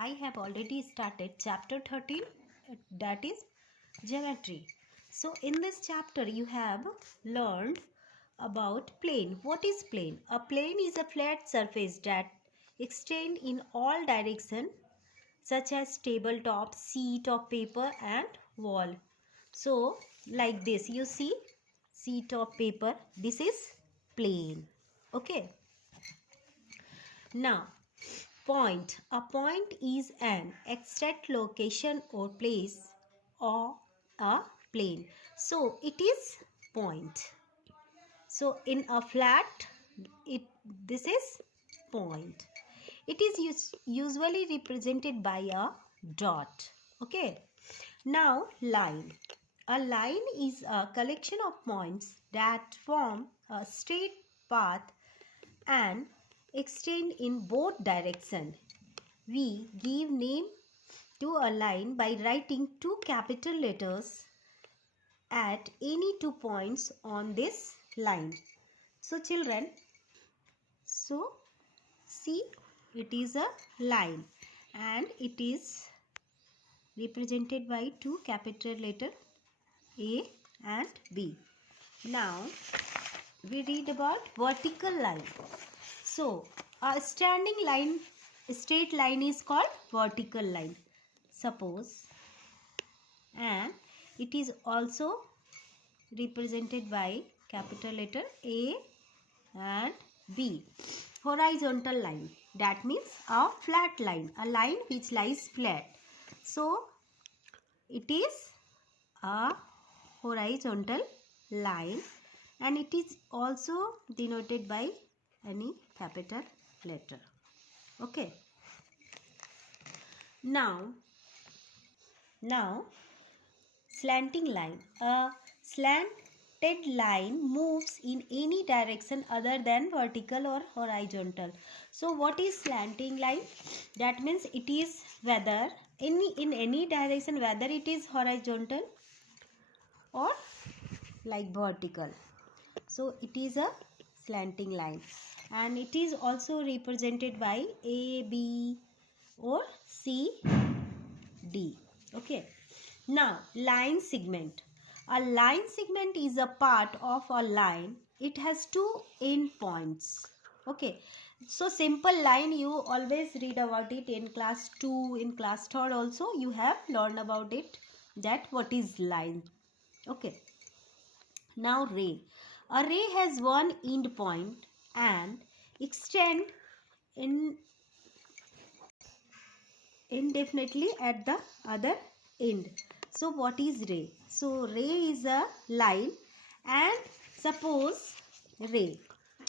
I have already started chapter 13, that is geometry. So in this chapter you have learned about plane. What is plane? A plane is a flat surface that extends in all directions, such as tabletop, sheet of paper and wall. So like this, you see sheet of paper, this is plane. Okay. Now point. A point is an exact location or place or a plane. So it is point. So in a flat, this is point. It is usually represented by a dot. Okay. Now line. A line is a collection of points that form a straight path and extend in both directions. We give name to a line by writing two capital letters at any 2 points on this line. So children, see, it is a line and it is represented by two capital letters A and B. Now we read about vertical line. So a standing line, straight line is called vertical line. Suppose, and it is also represented by capital letter A and B. Horizontal line, that means a flat line, a line which lies flat. So it is a horizontal line and it is also denoted by any capital letter. Okay. Now slanting line. A slanted line moves in any direction other than vertical or horizontal. So what is slanting line? That means it is whether in any direction, whether it is horizontal or like vertical. So it is a slanting line and it is also represented by A, B or C, D. Okay. Now line segment. A line segment is a part of a line. It has two end points. Okay. So simple line, you always read about it in class 2, in class 3rd also you have learned about it, that what is line. Okay. Now ray. A ray has one end point and extend indefinitely at the other end. So what is ray? So ray is a line and suppose ray.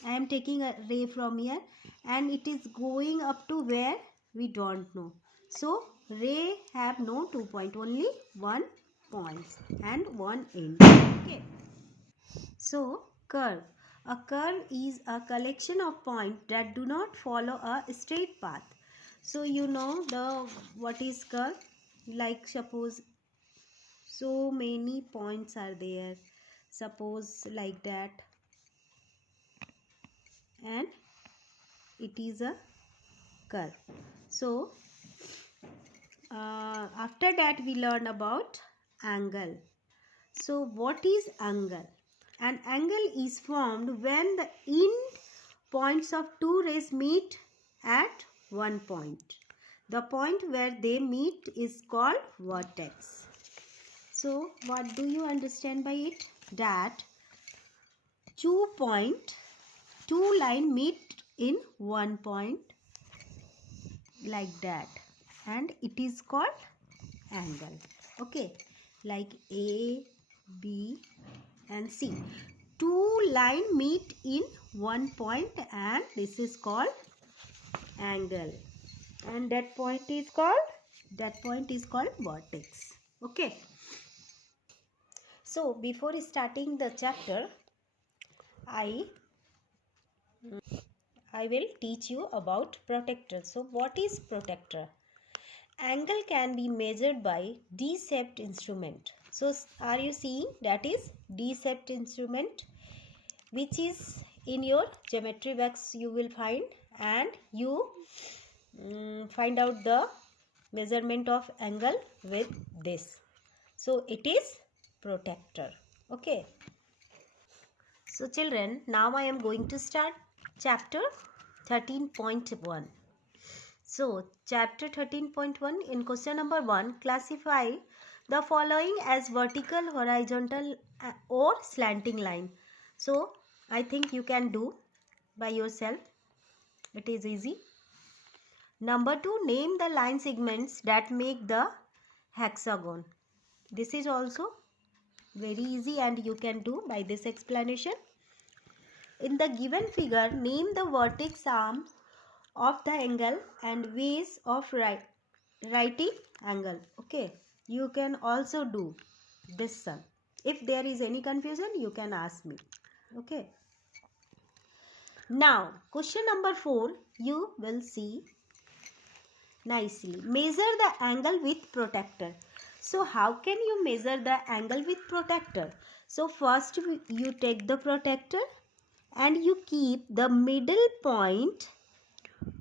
I am taking a ray from here and it is going up to where we don't know. So ray have no 2 point, only 1 point and one end. Okay. So curve. A curve is a collection of points that do not follow a straight path. So you know what is curve? Like suppose so many points are there. Suppose like that. And it is a curve. So after that we learn about angle. So what is angle? An angle is formed when the end points of two rays meet at one point. The point where they meet is called vertex. So what do you understand by it? That two line meet in one point like that and it is called angle. Okay, like A, B and C. Two line meet in one point and this is called angle, and that point is called vertex. Okay. So before starting the chapter, I will teach you about protractor. So what is protractor? Angle can be measured by D-shaped instrument. So are you seeing, that is D-shaped instrument, which is in your geometry box you will find, and you find out the measurement of angle with this. So it is protractor. Okay. So children, now I am going to start chapter 13.1. So chapter 13.1, in question number 1, classify the following as vertical, horizontal or slanting line. So I think you can do by yourself. It is easy. Number 2, name the line segments that make the hexagon. This is also very easy and you can do by this explanation. In the given figure, name the vertex arms of the angle and base of righting angle. Okay, you can also do this sum. If there is any confusion, you can ask me. Okay. Now, question number 4, you will see nicely. Measure the angle with protractor. So how can you measure the angle with protractor? So first you take the protractor and you keep the middle point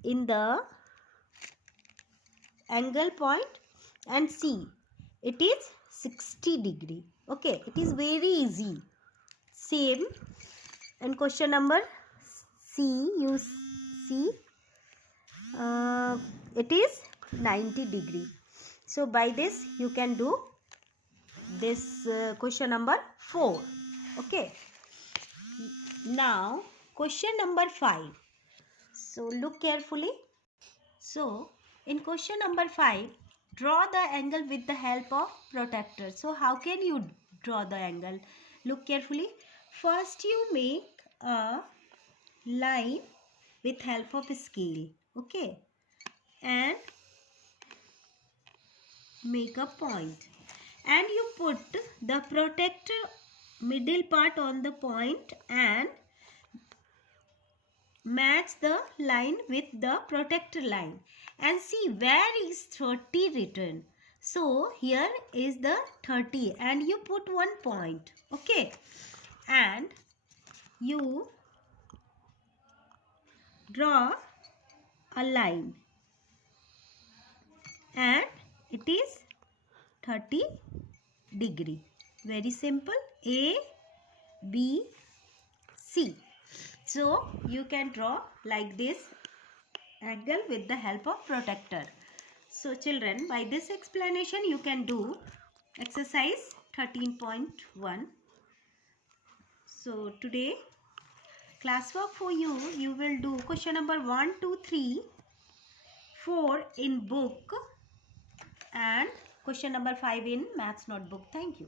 in the angle point and see it is 60 degree. Okay, it is very easy. Same in question number C, you see it is 90 degree. So by this you can do this question number 4. Okay. Now question number 5. So look carefully. So in question number 5, draw the angle with the help of protractor. So how can you draw the angle? Look carefully. First you make a line with help of scale. Okay. And make a point. And you put the protractor middle part on the point and match the line with the protractor line and see where is 30 written. So here is the 30 and you put one point. Okay. And you draw a line and it is 30 degree. Very simple. A, B, C. So you can draw like this angle with the help of protractor. So children, by this explanation you can do exercise 13.1. So today classwork for you, you will do question number 1, 2, 3, 4 in book and question number 5 in maths notebook. Thank you.